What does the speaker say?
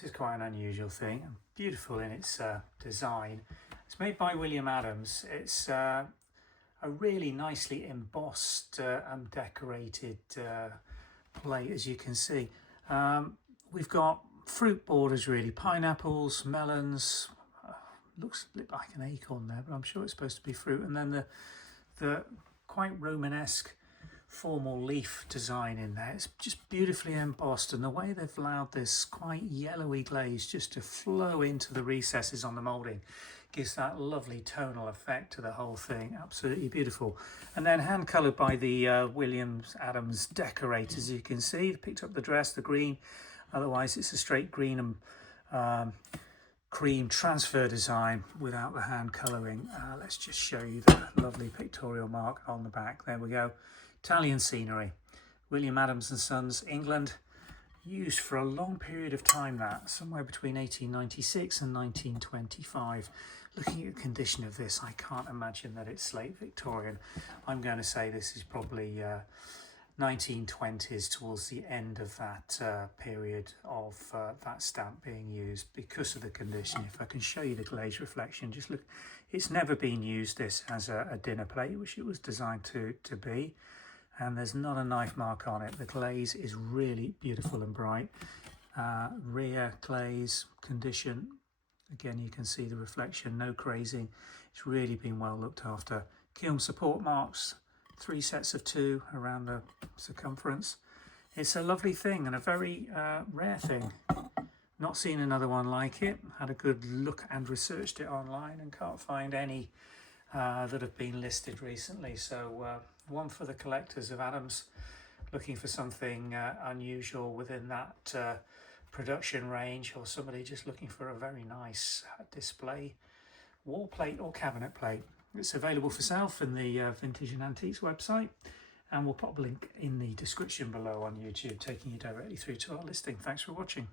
This is quite an unusual thing, and beautiful in its design. It's made by William Adams. It's a really nicely embossed and decorated plate, as you can see. We've got fruit borders, really, pineapples, melons. Looks a bit like an acorn there, but I'm sure it's supposed to be fruit. And then the quite Romanesque formal leaf design in there. It's just beautifully embossed, and the way they've allowed this quite yellowy glaze just to flow into the recesses on the moulding gives that lovely tonal effect to the whole thing. Absolutely beautiful. And then hand coloured by the William Adams decorators, as you can see. They picked up the dress, the green. Otherwise it's a straight green and cream transfer design without the hand colouring. Let's just show you the lovely pictorial mark on the back. There we go. Italian scenery. William Adams and Sons, England. Used for a long period of time, that somewhere between 1896 and 1925. Looking at the condition of this, I can't imagine that it's late Victorian. I'm going to say this is probably 1920s, towards the end of that period of that stamp being used, because of the condition. If I can show you the glaze reflection, just look. It's never been used, this, as a dinner plate, which it was designed to be. And there's not a knife mark on it. The glaze is really beautiful and bright. Rear glaze condition, again you can see the reflection, no crazing. It's really been well looked after. Kiln support marks, 3 sets of 2 around the circumference. It's a lovely thing and a very rare thing. Not seen another one like it. Had a good look and researched it online and can't find any that have been listed recently. So one for the collectors of Adams, looking for something unusual within that production range, or somebody just looking for a very nice display wall plate or cabinet plate. It's available for sale from the Vintage and Antiques website, and we'll pop a link in the description below on YouTube, taking you directly through to our listing. Thanks for watching.